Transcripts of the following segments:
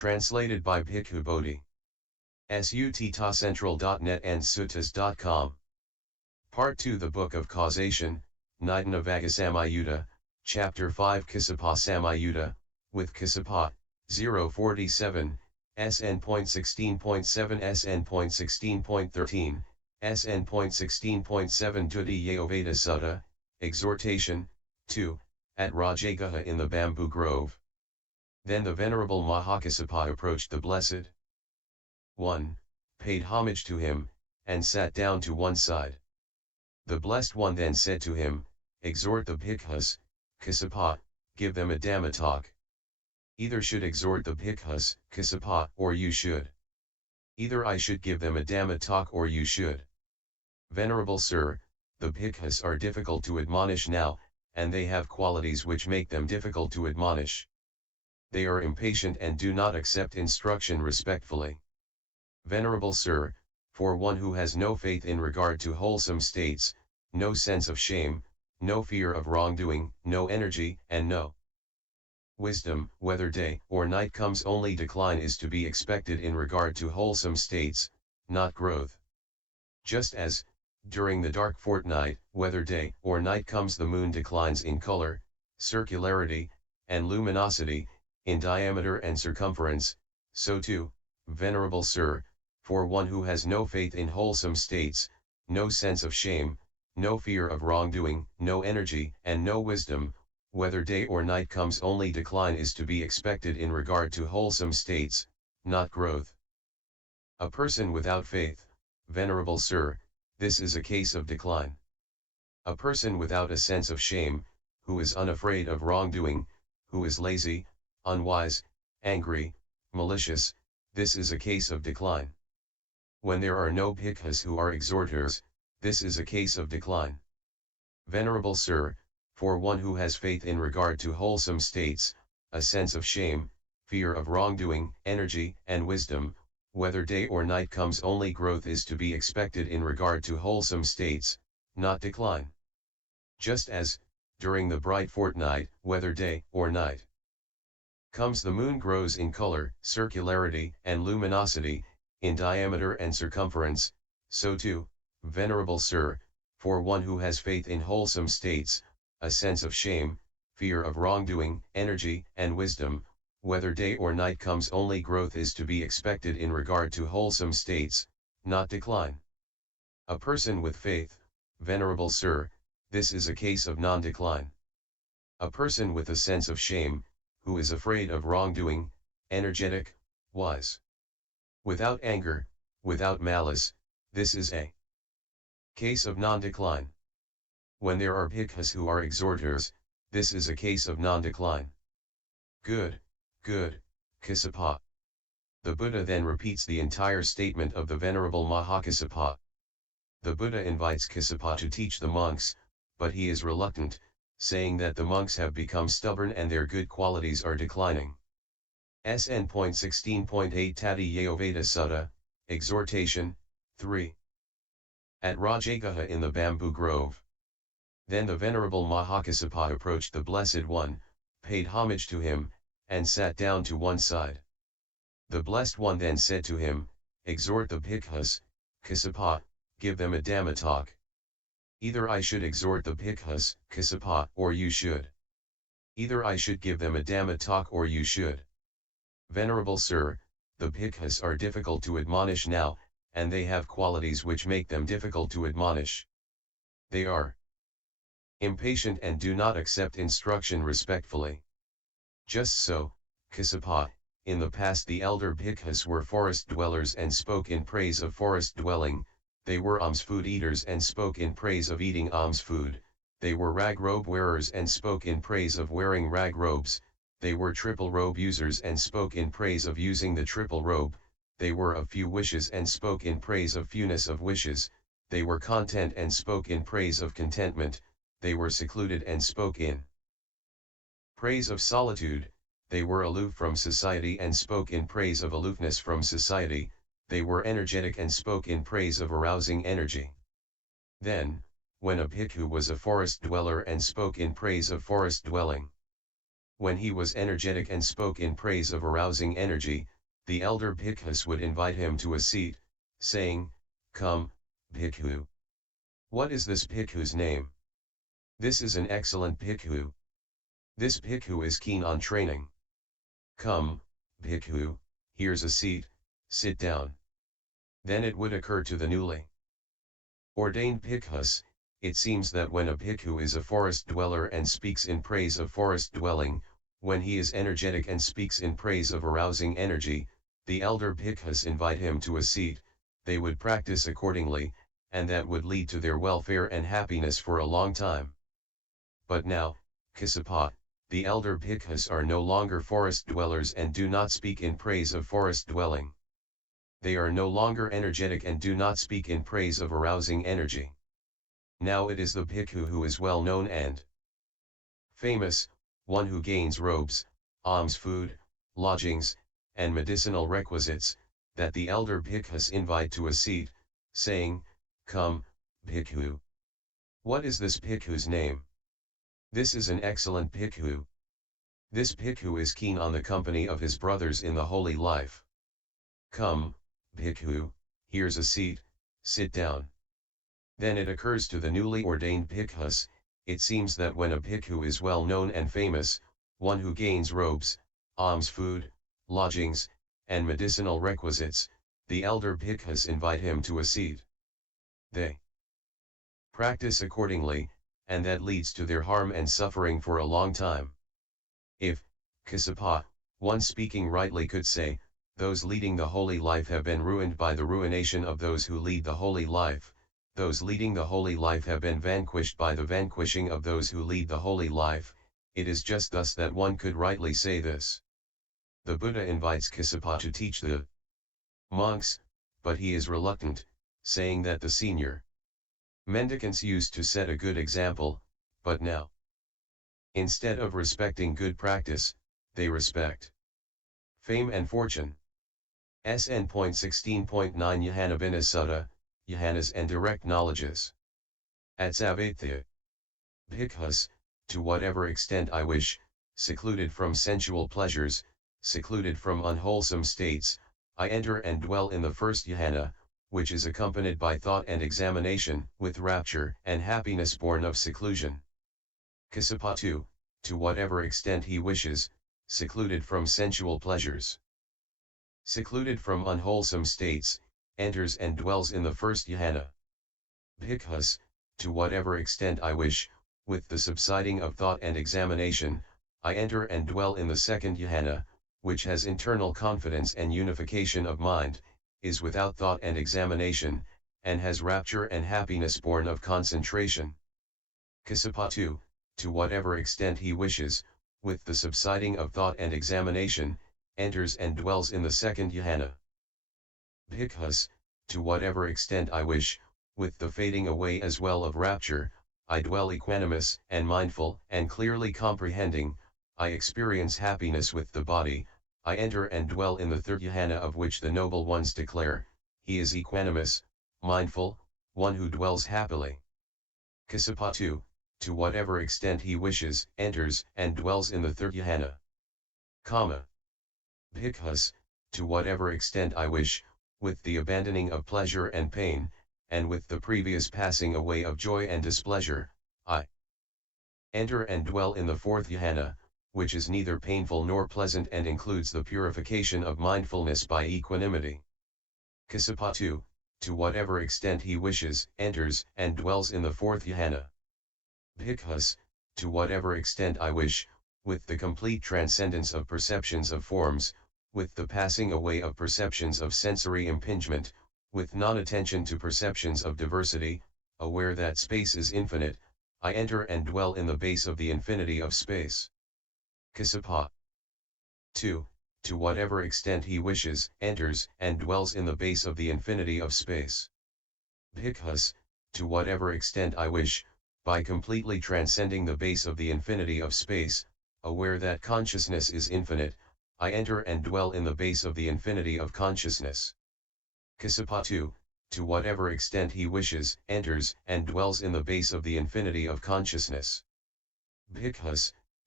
Translated by Bhikkhu Bodhi. SUTTACentral.net and suttas.com. Part 2. The Book of Causation, Nidana Vaggasamyutta, Chapter 5 Kassapa Samyutta, with Kassapa, 047, SN.16.7-SN.16.13, SN.16.7-SN.16.13 Sutta, Exhortation, 2, at Rajagaha in the bamboo grove. Then the Venerable Mahakassapa approached the Blessed One, paid homage to him, and sat down to one side. The Blessed One then said to him, "Exhort the bhikkhus, Kassapa, give them a Dhamma talk. Either should exhort the bhikkhus, Kassapa, or you should. Either I should give them a Dhamma talk or you should. Venerable Sir, the bhikkhus are difficult to admonish now, and they have qualities which make them difficult to admonish. They are impatient and do not accept instruction respectfully. Venerable Sir, for one who has no faith in regard to wholesome states, no sense of shame, no fear of wrongdoing, no energy, and no wisdom, whether day or night comes only decline is to be expected in regard to wholesome states, not growth. Just as, during the dark fortnight, whether day or night comes the moon declines in color, circularity, and luminosity, in diameter and circumference, so too, Venerable Sir, for one who has no faith in wholesome states, no sense of shame, no fear of wrongdoing, no energy, and no wisdom, whether day or night comes only decline is to be expected in regard to wholesome states, not growth. A person without faith, Venerable Sir, this is a case of decline. A person without a sense of shame, who is unafraid of wrongdoing, who is lazy, unwise, angry, malicious, this is a case of decline. When there are no bhikkhus who are exhorters, this is a case of decline. Venerable Sir, for one who has faith in regard to wholesome states, a sense of shame, fear of wrongdoing, energy, and wisdom, whether day or night comes only growth is to be expected in regard to wholesome states, not decline. Just as, during the bright fortnight, whether day or night comes the moon grows in color, circularity, and luminosity, in diameter and circumference, so too, Venerable Sir, for one who has faith in wholesome states, a sense of shame, fear of wrongdoing, energy, and wisdom, whether day or night comes only growth is to be expected in regard to wholesome states, not decline. A person with faith, Venerable Sir, this is a case of non-decline. A person with a sense of shame, who is afraid of wrongdoing, energetic, wise, without anger, without malice, this is a case of non-decline. When there are bhikkhus who are exhorters, this is a case of non-decline. Good, Kassapa. The Buddha then repeats the entire statement of the Venerable Mahakassapa. The Buddha invites Kassapa to teach the monks, but he is reluctant, saying that the monks have become stubborn and their good qualities are declining. SN.16.7-SN.16.13 Sutta, Exhortation, 3. At Rajagaha in the bamboo grove. Then the Venerable Mahakassapa approached the Blessed One, paid homage to him, and sat down to one side. The Blessed One then said to him, "Exhort the bhikkhus, Kassapa, give them a Dhamma talk. Either I should exhort the bhikkhus, Kassapa, or you should. Either I should give them a Dhamma talk or you should. Venerable Sir, the bhikkhus are difficult to admonish now, and they have qualities which make them difficult to admonish. They are impatient and do not accept instruction respectfully. Just so, Kassapa, in the past the elder bhikkhus were forest dwellers and spoke in praise of forest dwelling, they were alms food eaters and spoke in praise of eating alms food, they were rag robe wearers and spoke in praise of wearing rag robes, they were triple robe users and spoke in praise of using the triple robe, they were of few wishes and spoke in praise of fewness of wishes, they were content and spoke in praise of contentment, they were secluded and spoke in praise of solitude, they were aloof from society and spoke in praise of aloofness from society, they were energetic and spoke in praise of arousing energy. Then, when a bhikkhu was a forest dweller and spoke in praise of forest dwelling, When he was energetic and spoke in praise of arousing energy, the elder bhikkhus would invite him to a seat, saying, "Come, bhikkhu. What is this bhikkhu's name? This is an excellent bhikkhu. This bhikkhu is keen on training. Come, bhikkhu, here's a seat, sit down." Then it would occur to the newly ordained bhikkhus, it seems that when a bhikkhu is a forest dweller and speaks in praise of forest dwelling, when he is energetic and speaks in praise of arousing energy, the elder bhikkhus invite him to a seat, they would practice accordingly, and that would lead to their welfare and happiness for a long time. But now, Kassapa, the elder bhikkhus are no longer forest dwellers and do not speak in praise of forest dwelling. They are no longer energetic and do not speak in praise of arousing energy. Now it is the bhikkhu who is well known and famous, one who gains robes, alms food, lodgings, and medicinal requisites, that the elder bhikkhus invite to a seat, saying, "Come, bhikkhu. What is this bhikkhu's name? This is an excellent bhikkhu. This bhikkhu is keen on the company of his brothers in the holy life. Come, bhikkhu, here's a seat, sit down." Then it occurs to the newly ordained bhikkhus, it seems that when a bhikkhu is well known and famous, one who gains robes, alms food, lodgings, and medicinal requisites, the elder bhikkhus invite him to a seat. They practice accordingly, and that leads to their harm and suffering for a long time. If, Kassapa, one speaking rightly could say, those leading the holy life have been ruined by the ruination of those who lead the holy life, those leading the holy life have been vanquished by the vanquishing of those who lead the holy life, it is just thus that one could rightly say this. The Buddha invites Kassapa to teach the monks, but he is reluctant, saying that the senior mendicants used to set a good example, but now, instead of respecting good practice, they respect fame and fortune. SN.16.9 Yahanabhina Sutta, Yahanas and direct knowledges. At Savatya. Bhikkhus, to whatever extent I wish, secluded from sensual pleasures, secluded from unwholesome states, I enter and dwell in the first Yahana, which is accompanied by thought and examination, with rapture and happiness born of seclusion. Kassapa too, to whatever extent he wishes, secluded from sensual pleasures, secluded from unwholesome states, enters and dwells in the first Yahana. Bhikkhus, to whatever extent I wish, with the subsiding of thought and examination, I enter and dwell in the second Yahana, which has internal confidence and unification of mind, is without thought and examination, and has rapture and happiness born of concentration. Kassapa too, to whatever extent he wishes, with the subsiding of thought and examination, enters and dwells in the second Yahana. Bhikkhus, to whatever extent I wish, with the fading away as well of rapture, I dwell equanimous and mindful and clearly comprehending, I experience happiness with the body, I enter and dwell in the third Yahana of which the noble ones declare, he is equanimous, mindful, one who dwells happily. Kassapa too, to whatever extent he wishes, enters and dwells in the third Yahana. Kama. Bhikkhus, to whatever extent I wish, with the abandoning of pleasure and pain, and with the previous passing away of joy and displeasure, I enter and dwell in the fourth Yahana, which is neither painful nor pleasant and includes the purification of mindfulness by equanimity. Kassapa too, to whatever extent he wishes, enters and dwells in the fourth Yahana. Bhikkhus, to whatever extent I wish, with the complete transcendence of perceptions of forms, with the passing away of perceptions of sensory impingement, with non-attention to perceptions of diversity, aware that space is infinite, I enter and dwell in the base of the infinity of space. Kassapa. 2. To whatever extent he wishes, enters and dwells in the base of the infinity of space. Bhikkhus, to whatever extent I wish, by completely transcending the base of the infinity of space, aware that consciousness is infinite, I enter and dwell in the base of the infinity of consciousness. Kassapa too, to whatever extent he wishes, enters and dwells in the base of the infinity of consciousness. Bhikkhus,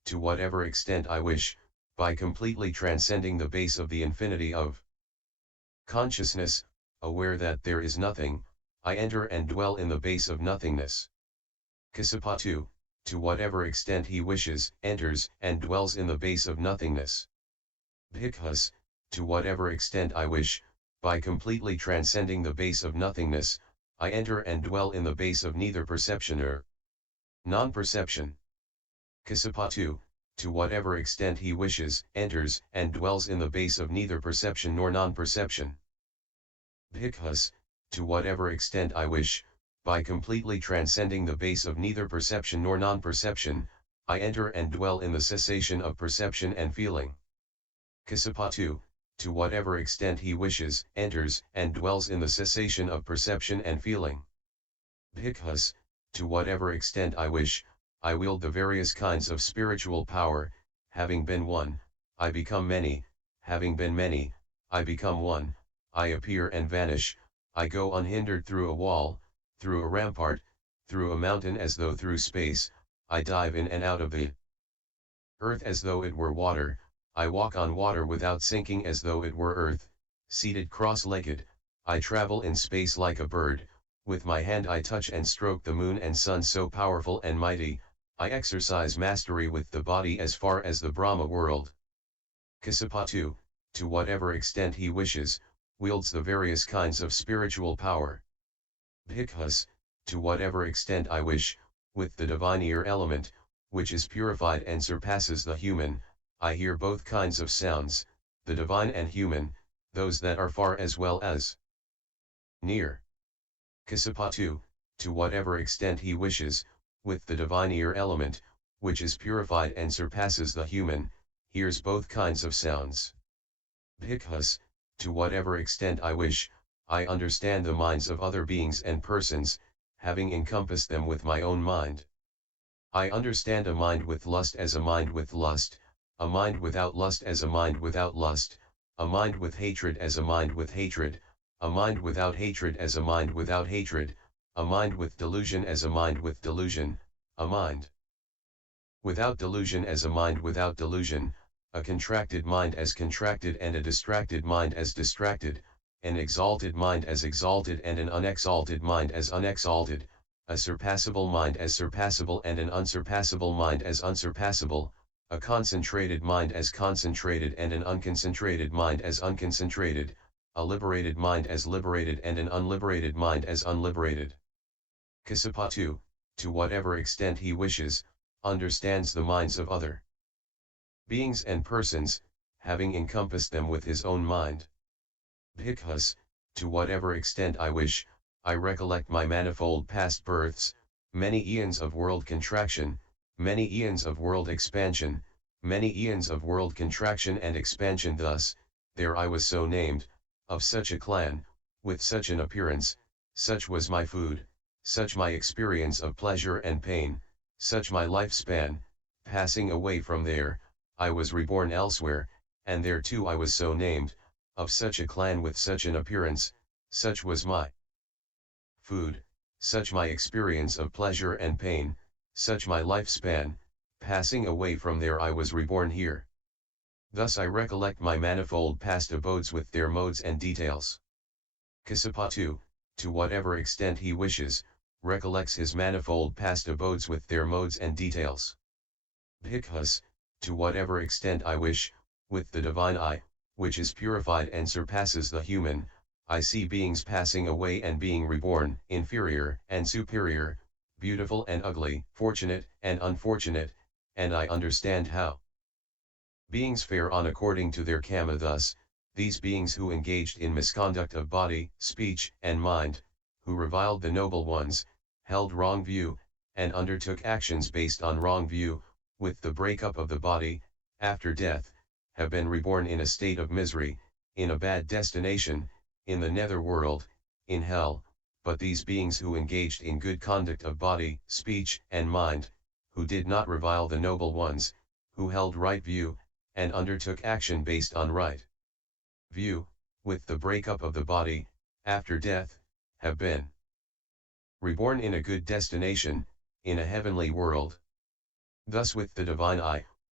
to whatever extent I wish, by completely transcending the base of the infinity of consciousness, aware that there is nothing, I enter and dwell in the base of nothingness. Kassapa 2, to whatever extent he wishes, enters and dwells in the base of nothingness. Bhikkhus, to whatever extent I wish, by completely transcending the base of nothingness, I enter and dwell in the base of neither perception or non-perception. Kassapa 2, to whatever extent he wishes, enters and dwells in the base of neither perception nor non-perception. Bhikkhus, to whatever extent I wish, by completely transcending the base of neither perception nor non-perception, I enter and dwell in the cessation of perception and feeling. Kassapa 2, to whatever extent he wishes, enters and dwells in the cessation of perception and feeling. Bhikkhus, to whatever extent I wish, I wield the various kinds of spiritual power, having been one, I become many, having been many, I become one, I appear and vanish, I go unhindered through a wall, through a rampart, through a mountain as though through space, I dive in and out of the earth as though it were water, I walk on water without sinking as though it were earth, seated cross-legged, I travel in space like a bird, with my hand I touch and stroke the moon and sun so powerful and mighty, I exercise mastery with the body as far as the Brahma world. Kassapa 2, to whatever extent he wishes, wields the various kinds of spiritual power. Bhikkhus, to whatever extent I wish, with the divine ear element, which is purified and surpasses the human, I hear both kinds of sounds, the divine and human, those that are far as well as near. Kassapa 2, to whatever extent he wishes, with the divine ear element, which is purified and surpasses the human, hears both kinds of sounds. Bhikkhus, to whatever extent I wish, I understand the minds of other beings and persons, having encompassed them with my own mind. I understand a mind with lust as a mind with lust, a mind without lust as a mind without lust, a mind with hatred as a mind with hatred, a mind without hatred as a mind without hatred, a mind with delusion as a mind with delusion, a mind without delusion as a mind without delusion, a contracted mind as contracted and a distracted mind as distracted, an exalted mind as exalted and an unexalted mind as unexalted, a surpassable mind as surpassable and an unsurpassable mind as unsurpassable, a concentrated mind as concentrated and an unconcentrated mind as unconcentrated, a liberated mind as liberated and an unliberated mind as unliberated. Kassapa 2, to whatever extent he wishes, understands the minds of other beings and persons, having encompassed them with his own mind. Bhikkhus, to whatever extent I wish, I recollect my manifold past births, many eons of world contraction, many eons of world expansion, many eons of world contraction and expansion. Thus, there I was so named, of such a clan, with such an appearance, such was my food, such my experience of pleasure and pain, such my lifespan, passing away from there, I was reborn elsewhere, and there too I was so named, of such a clan with such an appearance, such was my food, such my experience of pleasure and pain, such my lifespan, passing away from there I was reborn here. Thus I recollect my manifold past abodes with their modes and details. Kassapa 2, to whatever extent he wishes, recollects his manifold past abodes with their modes and details. Bhikkhus, to whatever extent I wish, with the divine eye, which is purified and surpasses the human, I see beings passing away and being reborn, inferior and superior, beautiful and ugly, fortunate and unfortunate, and I understand how beings fare on according to their karma. Thus, these beings who engaged in misconduct of body, speech, and mind, who reviled the noble ones, held wrong view, and undertook actions based on wrong view, with the breakup of the body, after death, have been reborn in a state of misery, in a bad destination, in the netherworld, in hell. But these beings who engaged in good conduct of body, speech, and mind, who did not revile the noble ones, who held right view, and undertook action based on right view, with the breakup of the body, after death, have been reborn in a good destination, in a heavenly world. Thus with the divine eye,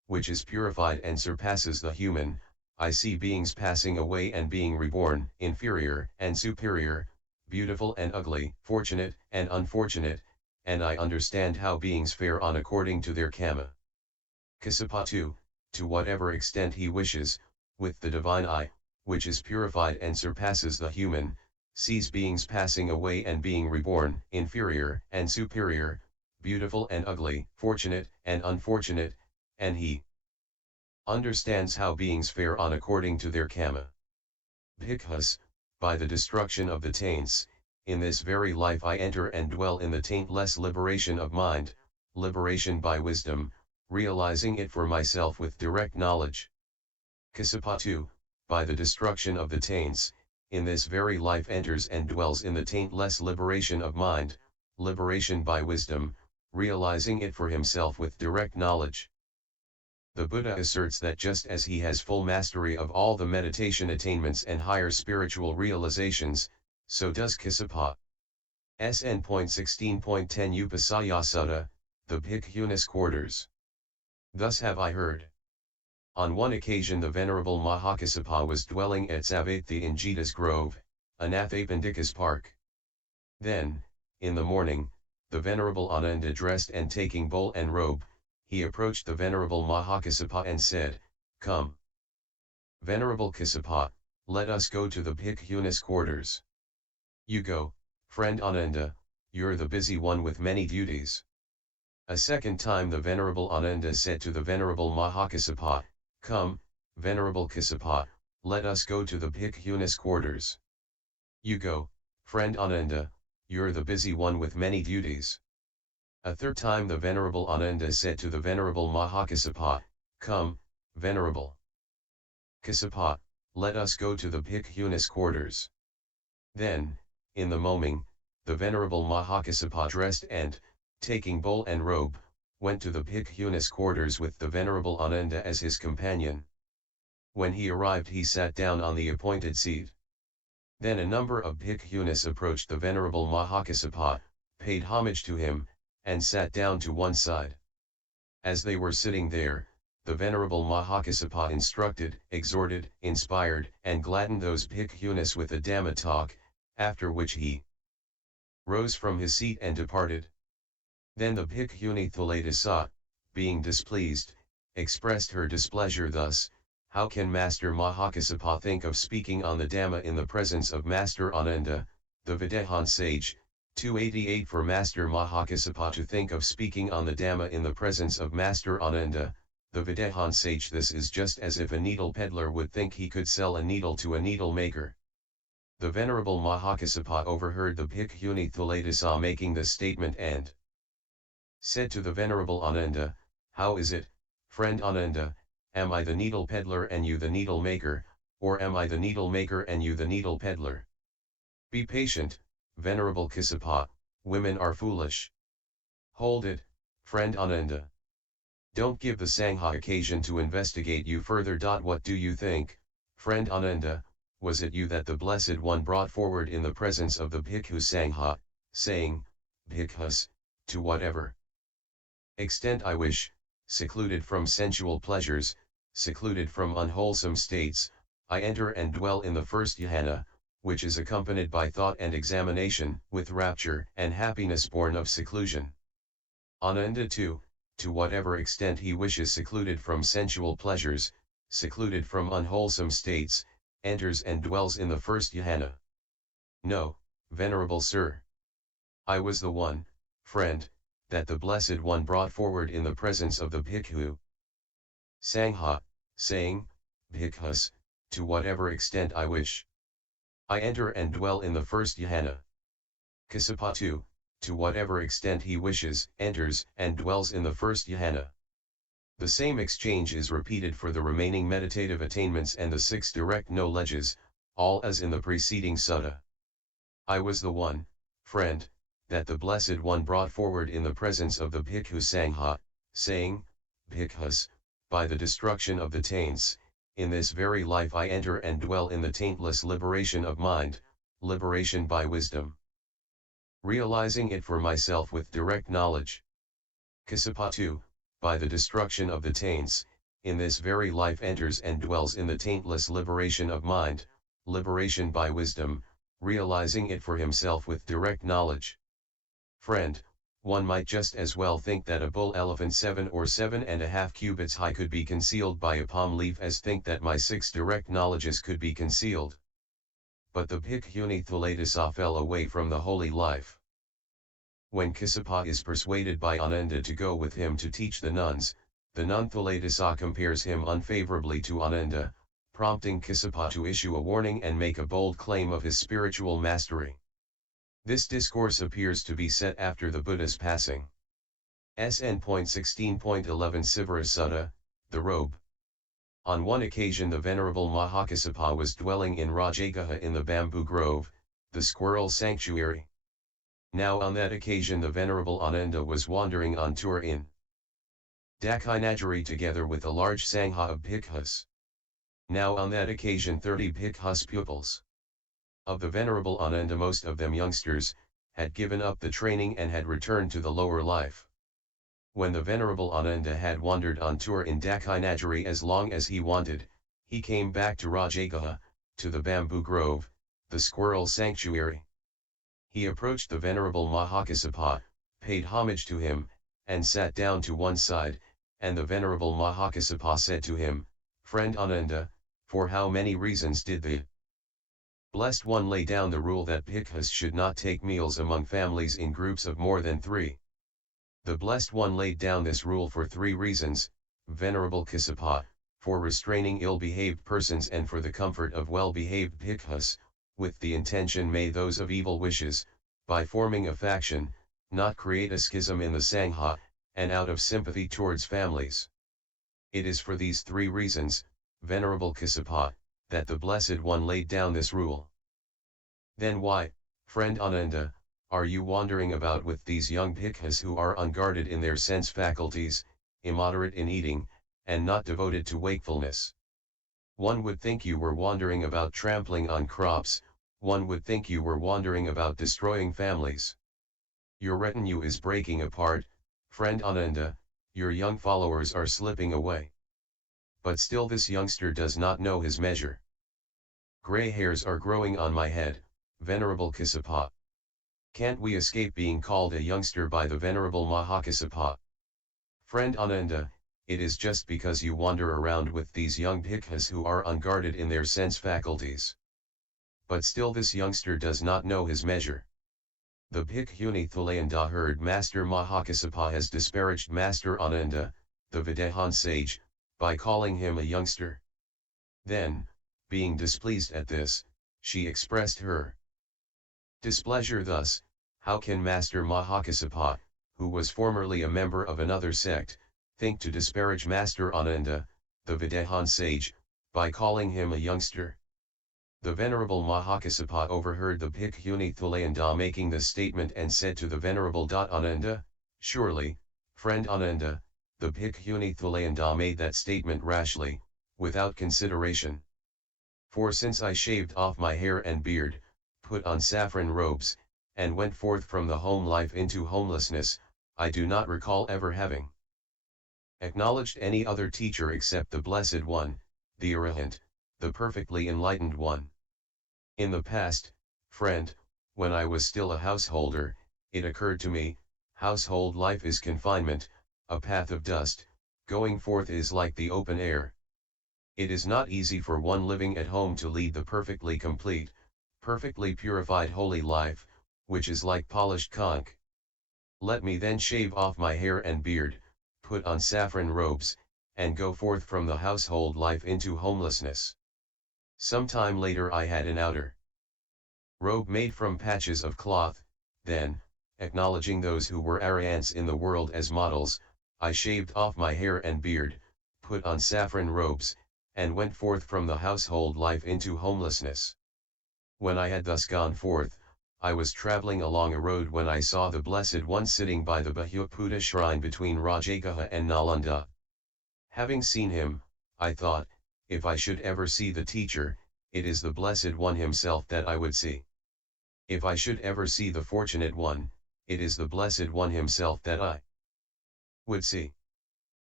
which is purified and surpasses the human, I see beings passing away and being reborn, inferior and superior, beautiful and ugly, fortunate and unfortunate, and I understand how beings fare on according to their karma. Kassapa too, to whatever extent he wishes, with the divine eye, which is purified and surpasses the human, sees beings passing away and being reborn, inferior and superior, beautiful and ugly, fortunate and unfortunate, and he understands how beings fare on according to their karma. Bhikkhus, by the destruction of the taints, in this very life I enter and dwell in the taintless liberation of mind, liberation by wisdom, realizing it for myself with direct knowledge. Kassapa too, by the destruction of the taints, in this very life enters and dwells in the taintless liberation of mind, liberation by wisdom, realizing it for himself with direct knowledge. The Buddha asserts that just as he has full mastery of all the meditation attainments and higher spiritual realizations, so does Kassapa. SN.16.10 Upasaya the bhikkhunis quarters. Thus have I heard. On one occasion the Venerable Mahakassapa was dwelling at Savatthi in Jeta's Grove, Anathapindika's park. Then, in the morning, the Venerable Ananda dressed and taking bowl and robe, he approached the Venerable Mahakassapa and said, "Come. Venerable Kassapa, let us go to the bhikkhunis quarters." "You go, friend Ananda, you're the busy one with many duties." A second time the Venerable Ananda said to the Venerable Mahakassapa, "Come, Venerable Kassapa, let us go to the bhikkhunis quarters." "You go, friend Ananda, you're the busy one with many duties." A third time the Venerable Ananda said to the Venerable Mahakassapa, "Come, Venerable Kassapa, let us go to the bhikkhunis quarters." Then, in the morning, the Venerable Mahakassapa dressed and, taking bowl and robe, went to the bhikkhunis quarters with the Venerable Ananda as his companion. When he arrived he sat down on the appointed seat. Then a number of bhikkhunis approached the Venerable Mahakassapa, paid homage to him, and sat down to one side. As they were sitting there, the Venerable Mahakassapa instructed, exhorted, inspired, and gladdened those bhikkhunis with a Dhamma talk, after which he rose from his seat and departed. Then the bhikkhuni Thuladasa, being displeased, expressed her displeasure thus: "How can Master Mahakassapa think of speaking on the Dhamma in the presence of Master Ananda, the Videhan sage?" 288 For Master Mahakassapa to think of speaking on the Dhamma in the presence of Master Ananda, the Videhan sage, this is just as if a needle peddler would think he could sell a needle to a needle maker. The Venerable Mahakassapa overheard the bhikkhuni Thuladasa making this statement and said to the Venerable Ananda, "How is it, friend Ananda, am I the needle peddler and you the needle maker, or am I the needle maker and you the needle peddler? Be patient, Venerable Kassapa, women are foolish. Hold it, friend Ananda. Don't give the Sangha occasion to investigate you further. What do you think, friend Ananda, was it you that the Blessed One brought forward in the presence of the Bhikkhu Sangha, saying, 'Bhikkhus, to whatever extent I wish, secluded from sensual pleasures, secluded from unwholesome states, I enter and dwell in the first jhana, which is accompanied by thought and examination, with rapture and happiness born of seclusion.' Ananda too, to whatever extent he wishes, secluded from sensual pleasures, secluded from unwholesome states, enters and dwells in the first jhana. No, Venerable Sir. I was the one, friend, that the Blessed One brought forward in the presence of the Bhikkhu Sangha, saying, 'Bhikkhus, to whatever extent I wish, I enter and dwell in the first jhana.' Kassapa too, to whatever extent he wishes, enters and dwells in the first jhana. The same exchange is repeated for the remaining meditative attainments and the 6 direct knowledges, all as in the preceding sutta. I was the one, friend, that the Blessed One brought forward in the presence of the Bhikkhu Sangha, saying, 'Bhikkhus, by the destruction of the taints, in this very life I enter and dwell in the taintless liberation of mind, liberation by wisdom, realizing it for myself with direct knowledge.' Kassapa too, by the destruction of the taints, in this very life enters and dwells in the taintless liberation of mind, liberation by wisdom, realizing it for himself with direct knowledge. Friend, one might just as well think that a bull elephant 7 or 7.5 cubits high could be concealed by a palm leaf as think that my 6 direct knowledges could be concealed. But the bhikkhuni Thuladasa fell away from the holy life. When Kassapa is persuaded by Ananda to go with him to teach the nuns, the nun Thuladasa compares him unfavorably to Ananda, prompting Kassapa to issue a warning and make a bold claim of his spiritual mastery. This discourse appears to be set after the Buddha's passing. SN.16.7-SN.16.13, the robe. On one occasion the Venerable Mahakassapa was dwelling in Rajagaha in the bamboo grove, the squirrel sanctuary. Now on that occasion the Venerable Ananda was wandering on tour in Dakshinagiri together with a large Sangha of bhikkhus. Now on that occasion 30 bhikkhus pupils of the Venerable Ananda, most of them youngsters, had given up the training and had returned to the lower life. When the Venerable Ananda had wandered on tour in Dakshinagiri as long as he wanted, he came back to Rajagaha, to the bamboo grove, the squirrel sanctuary. He approached the Venerable Mahakassapa, paid homage to him, and sat down to one side, and the Venerable Mahakassapa said to him, "Friend Ananda, for how many reasons did the Blessed One lay down the rule that bhikkhus should not take meals among families in groups of more than 3? The Blessed One laid down this rule for 3 reasons, Venerable Kassapa, for restraining ill-behaved persons and for the comfort of well-behaved bhikkhus, with the intention may those of evil wishes, by forming a faction, not create a schism in the Sangha, and out of sympathy towards families. It is for these 3 reasons, Venerable Kassapa, that the Blessed One laid down this rule. Then why, friend Ananda, are you wandering about with these young bhikkhus who are unguarded in their sense faculties, immoderate in eating, and not devoted to wakefulness? One would think you were wandering about trampling on crops, one would think you were wandering about destroying families. Your retinue is breaking apart, friend Ananda, your young followers are slipping away. But still this youngster does not know his measure. Gray hairs are growing on my head, Venerable Kassapa. Can't we escape being called a youngster by the Venerable Mahakassapa? Friend Ananda, it is just because you wander around with these young bhikkhus who are unguarded in their sense faculties. But still this youngster does not know his measure. The bhikkhuni Thulayanda heard Master Mahakassapa has disparaged Master Ananda, the Vedanta sage, by calling him a youngster. Then, being displeased at this, she expressed her displeasure thus: how can Master Mahakassapa, who was formerly a member of another sect, think to disparage Master Ananda, the Vedanta sage, by calling him a youngster? The Venerable Mahakassapa overheard the bhikkhuni Thulayanda making this statement and said to the Venerable Ananda, "Surely, friend Ananda, the bhikkhuni Thulayanda made that statement rashly, without consideration. For since I shaved off my hair and beard, put on saffron robes, and went forth from the home life into homelessness, I do not recall ever having acknowledged any other teacher except the Blessed One, the Arahant, the perfectly enlightened one. In the past, friend, when I was still a householder, it occurred to me, household life is confinement, a path of dust, going forth is like the open air. It is not easy for one living at home to lead the perfectly complete, perfectly purified holy life, which is like polished conch. Let me then shave off my hair and beard, put on saffron robes, and go forth from the household life into homelessness. Some time later I had an outer robe made from patches of cloth, then, acknowledging those who were Aryans in the world as models, I shaved off my hair and beard, put on saffron robes, and went forth from the household life into homelessness. When I had thus gone forth, I was traveling along a road when I saw the Blessed One sitting by the Bhuddha shrine between Rajagaha and Nalanda. Having seen him, I thought, if I should ever see the teacher, it is the Blessed One himself that I would see. If I should ever see the Fortunate One, it is the Blessed One himself that I would see.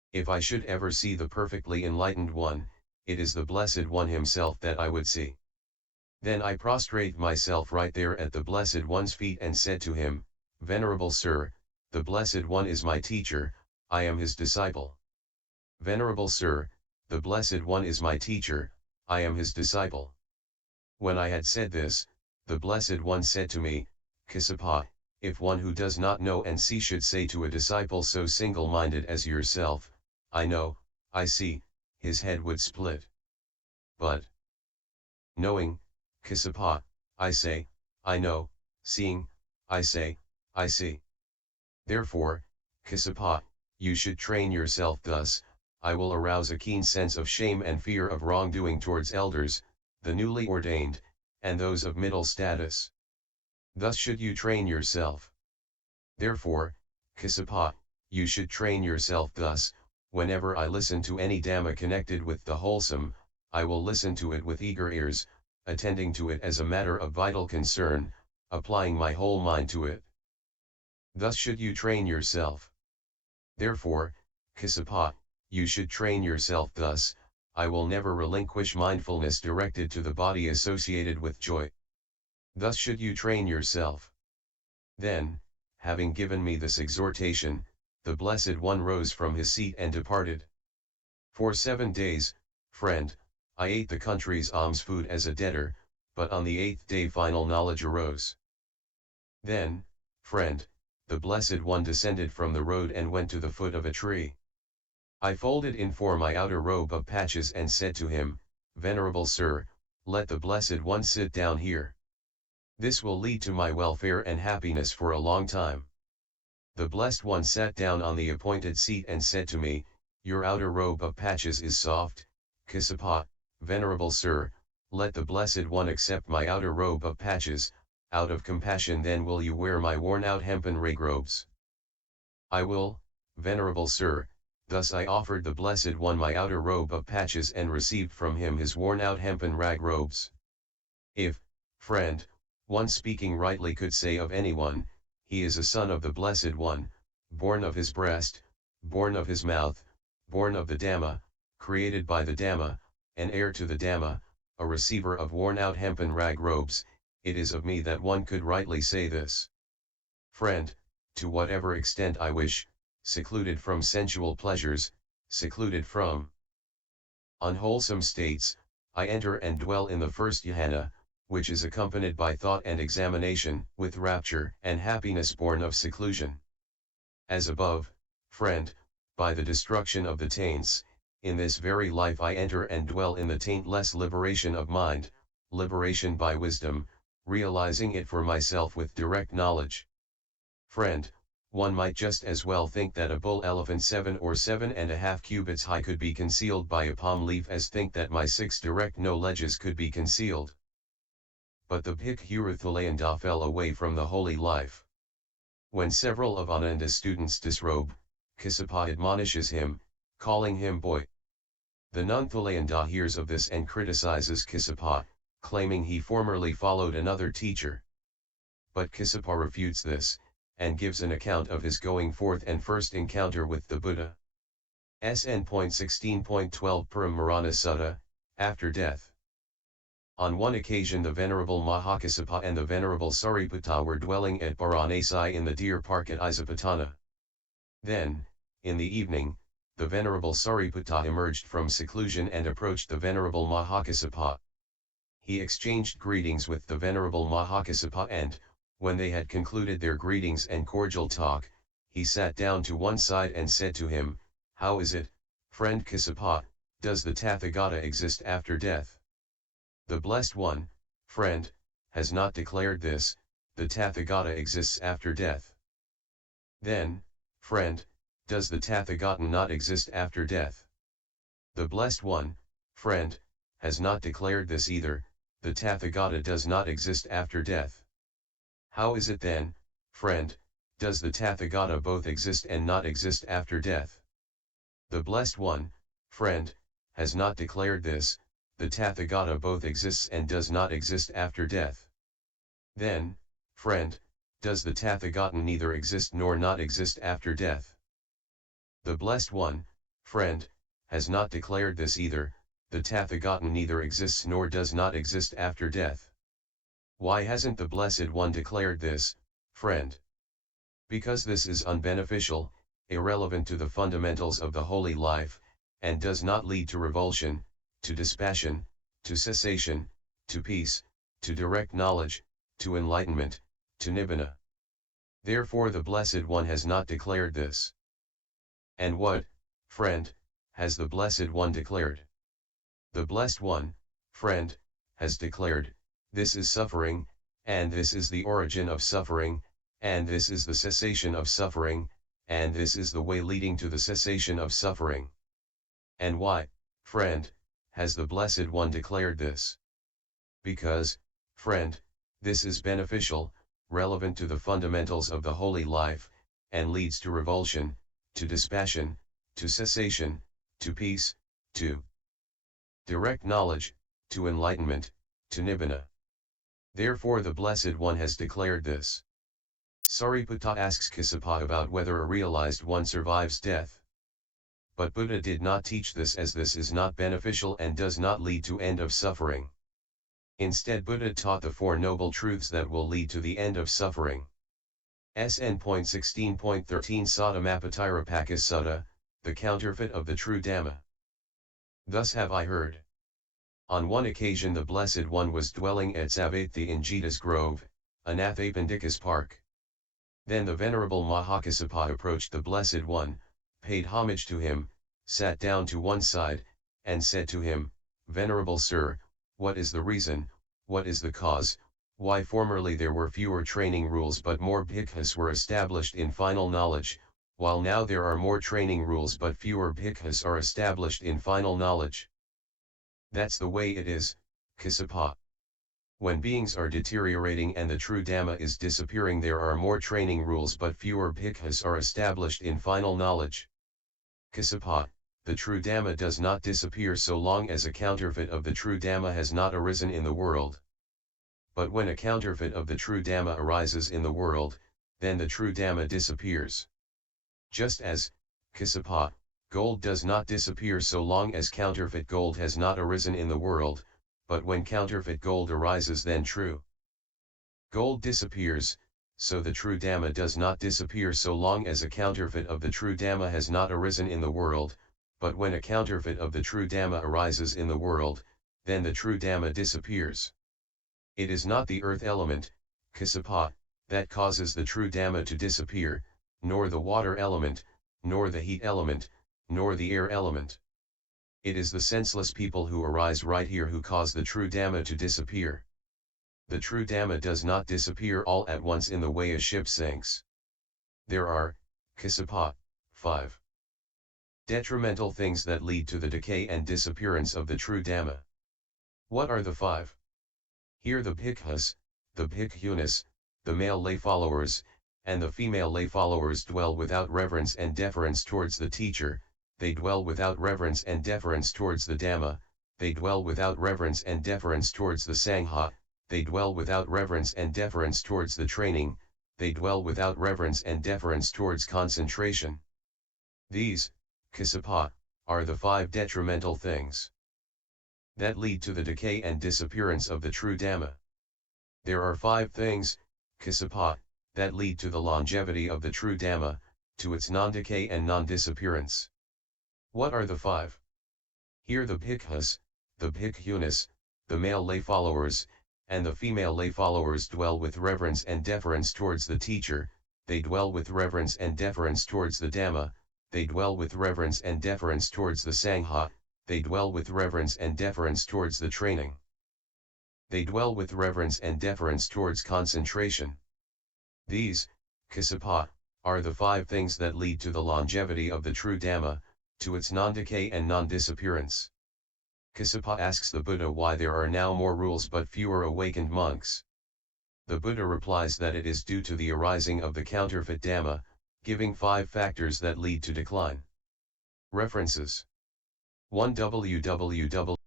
If I should ever see the perfectly enlightened one, it is the Blessed One himself that I would see. Then I prostrate myself right there at the Blessed One's feet and said to him, Venerable Sir, the Blessed One is my teacher, I am his disciple. Venerable Sir, the Blessed One is my teacher, I am his disciple. When I had said this, the Blessed One said to me, Kassapa, if one who does not know and see should say to a disciple so single-minded as yourself, I know, I see, his head would split. But knowing, Kassapa, I say, I know, seeing, I say, I see. Therefore, Kassapa, you should train yourself thus, I will arouse a keen sense of shame and fear of wrongdoing towards elders, the newly ordained, and those of middle status. Thus should you train yourself. Therefore, Kassapa, you should train yourself thus, whenever I listen to any Dhamma connected with the wholesome, I will listen to it with eager ears, attending to it as a matter of vital concern, applying my whole mind to it. Thus should you train yourself. Therefore, Kassapa, you should train yourself thus, I will never relinquish mindfulness directed to the body associated with joy. Thus should you train yourself. Then, having given me this exhortation, the Blessed One rose from his seat and departed. For 7 days, friend, I ate the country's alms food as a debtor, but on the 8th day final knowledge arose. Then, friend, the Blessed One descended from the road and went to the foot of a tree. I folded in for my outer robe of patches and said to him, Venerable Sir, let the Blessed One sit down here. This will lead to my welfare and happiness for a long time. The Blessed One sat down on the appointed seat and said to me, Your outer robe of patches is soft, Kassapa, Venerable Sir, let the Blessed One accept my outer robe of patches, out of compassion then will you wear my worn-out hempen rag robes. I will, Venerable Sir. Thus I offered the Blessed One my outer robe of patches and received from him his worn-out hempen rag robes. If, friend, one speaking rightly could say of anyone, he is a son of the Blessed One, born of his breast, born of his mouth, born of the Dhamma, created by the Dhamma, an heir to the Dhamma, a receiver of worn-out hempen rag robes, it is of me that one could rightly say this. Friend, to whatever extent I wish, secluded from sensual pleasures, secluded from unwholesome states, I enter and dwell in the first jhana, which is accompanied by thought and examination, with rapture and happiness born of seclusion. As above, friend, by the destruction of the taints, in this very life I enter and dwell in the taintless liberation of mind, liberation by wisdom, realizing it for myself with direct knowledge. Friend, one might just as well think that a bull elephant 7 or 7.5 cubits high could be concealed by a palm leaf as think that my 6 direct knowledges could be concealed. But the Bhikkhu fell away from the holy life. When several of Ananda's students disrobe, Kassapa admonishes him, calling him boy. The Thulayanda hears of this and criticizes Kassapa, claiming he formerly followed another teacher. But Kassapa refutes this, and gives an account of his going forth and first encounter with the Buddha. SN.16.7-SN.16.13 Sutta, after death. On one occasion the Venerable Mahakassapa and the Venerable Sariputta were dwelling at Varanasi in the deer park at Isapatana. Then, in the evening, the Venerable Sariputta emerged from seclusion and approached the Venerable Mahakassapa. He exchanged greetings with the Venerable Mahakassapa and, when they had concluded their greetings and cordial talk, he sat down to one side and said to him, How is it, friend Kassapa, does the Tathagata exist after death? The Blessed One, friend, has not declared this, the Tathagata exists after death. Then, friend, does the Tathagata not exist after death? The Blessed One, friend, has not declared this either, the Tathagata does not exist after death. How is it then, friend, does the Tathagata both exist and not exist after death? The Blessed One, friend, has not declared this, the Tathagata both exists and does not exist after death. Then, friend, does the Tathagata neither exist nor not exist after death? The Blessed One, friend, has not declared this either. The Tathagata neither exists nor does not exist after death. Why hasn't the Blessed One declared this, friend? Because this is unbeneficial, irrelevant to the fundamentals of the holy life, and does not lead to revulsion, to dispassion, to cessation, to peace, to direct knowledge, to enlightenment, to Nibbana. Therefore the Blessed One has not declared this. And what, friend, has the Blessed One declared? The Blessed One, friend, has declared, this is suffering, and this is the origin of suffering, and this is the cessation of suffering, and this is the way leading to the cessation of suffering. And why, friend, has the Blessed One declared this? Because, friend, this is beneficial, relevant to the fundamentals of the holy life, and leads to revulsion, to dispassion, to cessation, to peace, to direct knowledge, to enlightenment, to Nibbana. Therefore the Blessed One has declared this. Sariputta asks Kassapa about whether a realized one survives death. But Buddha did not teach this, as this is not beneficial and does not lead to end of suffering. Instead, Buddha taught the Four Noble Truths that will lead to the end of suffering. SN.16.7-SN.16.13 Saddhamapatira Sutta, the counterfeit of the true Dhamma. Thus have I heard. On one occasion the Blessed One was dwelling at Savatthi in Jeta's Grove, Anathapindika's park. Then the Venerable Mahakassapa approached the Blessed One, paid homage to him, sat down to one side, and said to him, Venerable Sir, what is the reason, what is the cause, why formerly there were fewer training rules but more bhikkhus were established in final knowledge, while now there are more training rules but fewer bhikkhus are established in final knowledge? That's the way it is, Kassapa. When beings are deteriorating and the true Dhamma is disappearing, there are more training rules but fewer bhikkhus are established in final knowledge. Kassapa, the true Dhamma does not disappear so long as a counterfeit of the true Dhamma has not arisen in the world. But when a counterfeit of the true Dhamma arises in the world, then the true Dhamma disappears. Just as, Kassapa, gold does not disappear so long as counterfeit gold has not arisen in the world, but when counterfeit gold arises then true gold disappears, so the true Dhamma does not disappear so long as a counterfeit of the true Dhamma has not arisen in the world, but when a counterfeit of the true Dhamma arises in the world, then the true Dhamma disappears. It is not the earth element, Kassapa, that causes the true Dhamma to disappear, nor the water element, nor the heat element, nor the air element. It is the senseless people who arise right here who cause the true Dhamma to disappear. The true Dhamma does not disappear all at once in the way a ship sinks. There are, Kassapa, 5 detrimental things that lead to the decay and disappearance of the true Dhamma. What are the 5? Here the bhikkhus, the bhikkhunis, the male lay followers, and the female lay followers dwell without reverence and deference towards the teacher, they dwell without reverence and deference towards the Dhamma, they dwell without reverence and deference towards the Sangha, they dwell without reverence and deference towards the training, they dwell without reverence and deference towards concentration. These, Kassapa, are the 5 detrimental things that lead to the decay and disappearance of the true Dhamma. There are 5 things, Kassapa, that lead to the longevity of the true Dhamma, to its non-decay and non-disappearance. What are the 5? Here the bhikkhus, the bhikkhunis, the male lay followers, and the female lay followers dwell with reverence and deference towards the teacher, they dwell with reverence and deference towards the Dhamma, they dwell with reverence and deference towards the Sangha, they dwell with reverence and deference towards the training. They dwell with reverence and deference towards concentration. These, Kassapa, are the 5 things that lead to the longevity of the true Dhamma, to its non-decay and non-disappearance. Kassapa asks the Buddha why there are now more rules but fewer awakened monks. The Buddha replies that it is due to the arising of the counterfeit Dhamma, giving 5 factors that lead to decline. References 1 www